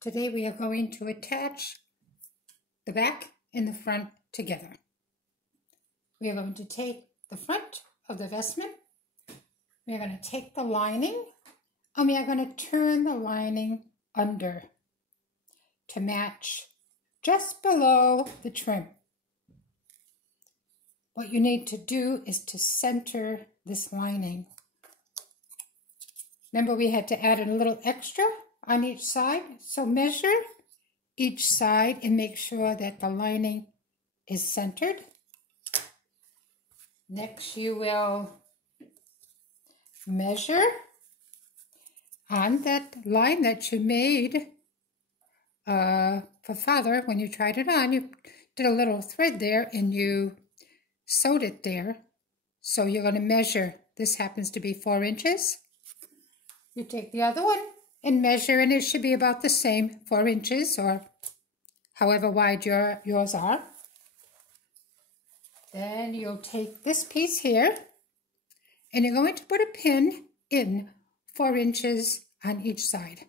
Today we are going to attach the back and the front together. We are going to take the front of the vestment, we are going to take the lining, and we are going to turn the lining under to match just below the trim. What you need to do is to center this lining. Remember, we had to add a little extra on each side, so measure each side and make sure that the lining is centered. Next, you will measure on that line that you made for Father. When you tried it on, you did a little thread there and you sewed it there. So you're going to measure. This happens to be 4 inches. You take the other one and measure, and it should be about the same, 4 inches or however wide yours are. Then you'll take this piece here and you're going to put a pin in 4 inches on each side.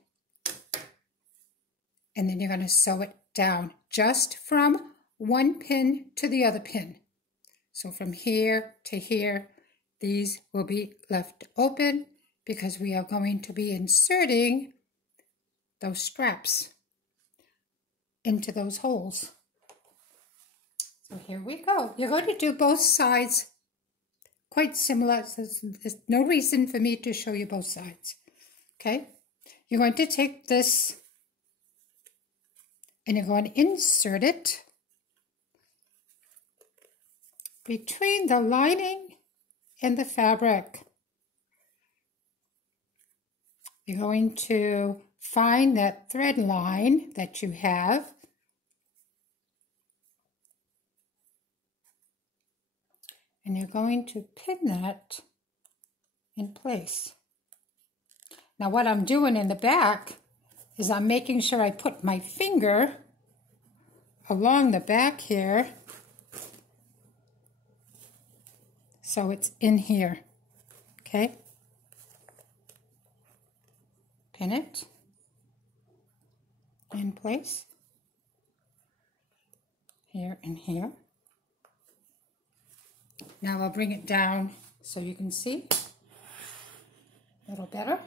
And then you're going to sew it down just from one pin to the other pin. So from here to here, these will be left open because we are going to be inserting those straps into those holes. So here we go. You're going to do both sides quite similar. So there's no reason for me to show you both sides. Okay? You're going to take this and you're going to insert it between the lining and the fabric. You're going to find that thread line that you have, and you're going to pin that in place. Now what I'm doing in the back is I'm making sure I put my finger along the back here so it's in here, okay? Pin it in place, here and here. Now I'll bring it down so you can see a little better.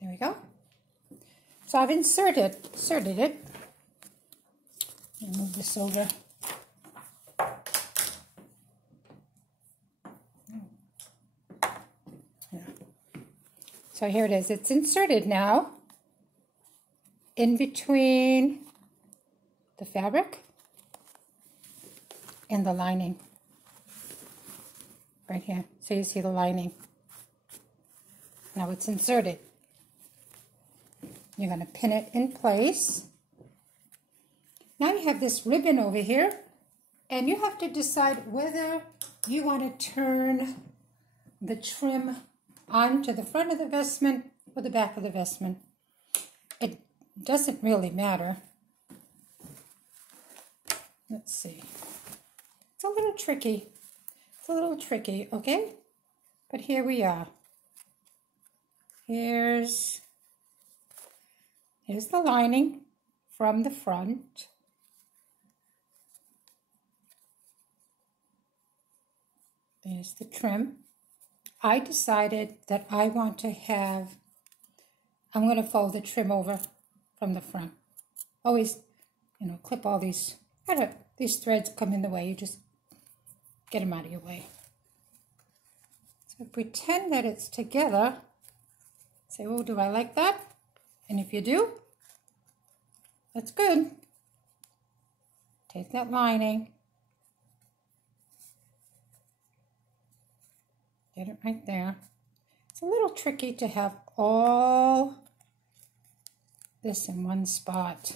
There we go. So I've inserted it. Let me move this over. So here it is. It's inserted now in between the fabric and the lining. Right here. So you see the lining. Now it's inserted. You're going to pin it in place. Now you have this ribbon over here, and you have to decide whether you want to turn the trim onto the front of the vestment or the back of the vestment. It doesn't really matter. Let's see. It's a little tricky. It's a little tricky, okay? But here we are. Here's the lining from the front. There's the trim. I decided that I want to have, I'm going to fold the trim over from the front. Always, clip all these, these threads come in the way. You just get them out of your way. So pretend that it's together. Say, oh, do I like that? And if you do, that's good. Take that lining. Get it right there. It's a little tricky to have all this in one spot.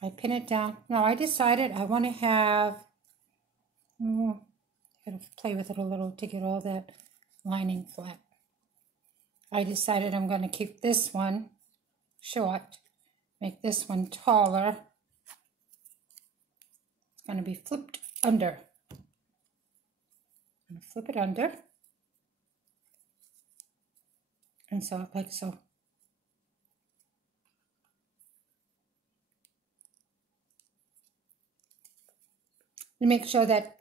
I pin it down. Now I decided I want to have, gotta play with it a little to get all that lining flat. I decided I'm going to keep this one short. Make this one taller. It's going to be flipped under. going to flip it under and sew it like so. And make sure that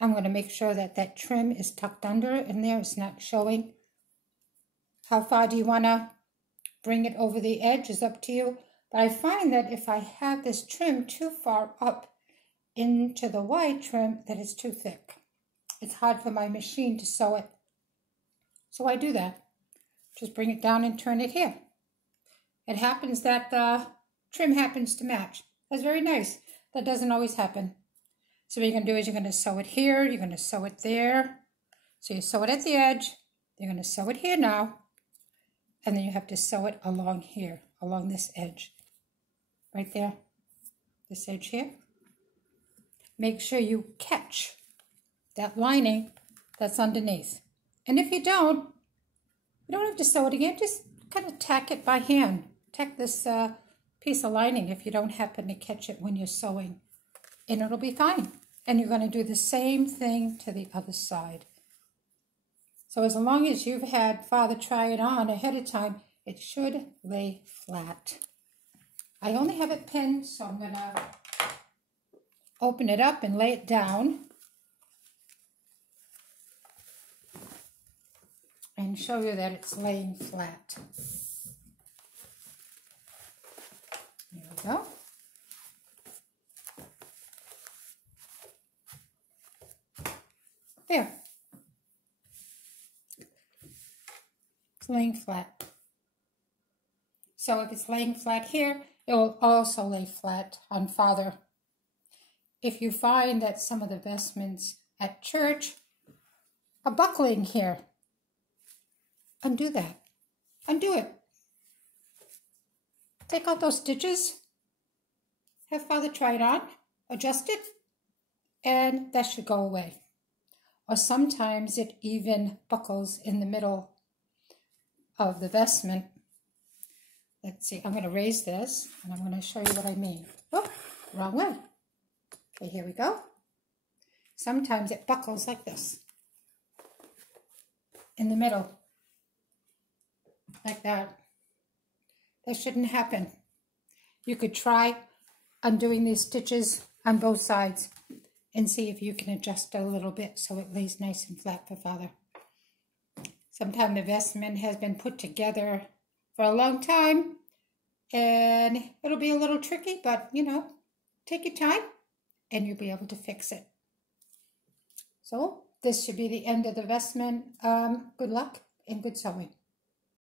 I'm going to make sure that that trim is tucked under in there. It's not showing. How far do you want to bring it over the edge is up to you. But I find that if I have this trim too far up into the wide trim, that it's too thick. It's hard for my machine to sew it. So I do that. Just bring it down and turn it here. It happens that the trim happens to match. That's very nice. That doesn't always happen. So what you're going to do is you're going to sew it here. You're going to sew it there. So you sew it at the edge. You're going to sew it here now. And then you have to sew it along here, along this edge. Right there. This edge here. Make sure you catch that lining that's underneath. And if you don't have to sew it again. Just kind of tack it by hand. Tack this piece of lining if you don't happen to catch it when you're sewing. And it'll be fine. And you're going to do the same thing to the other side. So as long as you've had Father try it on ahead of time, it should lay flat. I only have it pinned, so I'm going to open it up and lay it down. And show you that it's laying flat. There we go. There. It's laying flat. So if it's laying flat here, it will also lay flat on Father. If you find that some of the vestments at church are buckling here, undo that. Undo it. Take out those stitches. Have Father try it on. Adjust it. And that should go away. Or sometimes it even buckles in the middle of the vestment. Let's see. I'm going to raise this. And I'm going to show you what I mean. Oh, wrong way. Okay, here we go. Sometimes it buckles like this. In the middle. Like that. That shouldn't happen. You could try undoing these stitches on both sides and see if you can adjust it a little bit so it lays nice and flat for Father. Sometimes the vestment has been put together for a long time and it'll be a little tricky, but you know, take your time and you'll be able to fix it. So this should be the end of the vestment. Good luck and good sewing.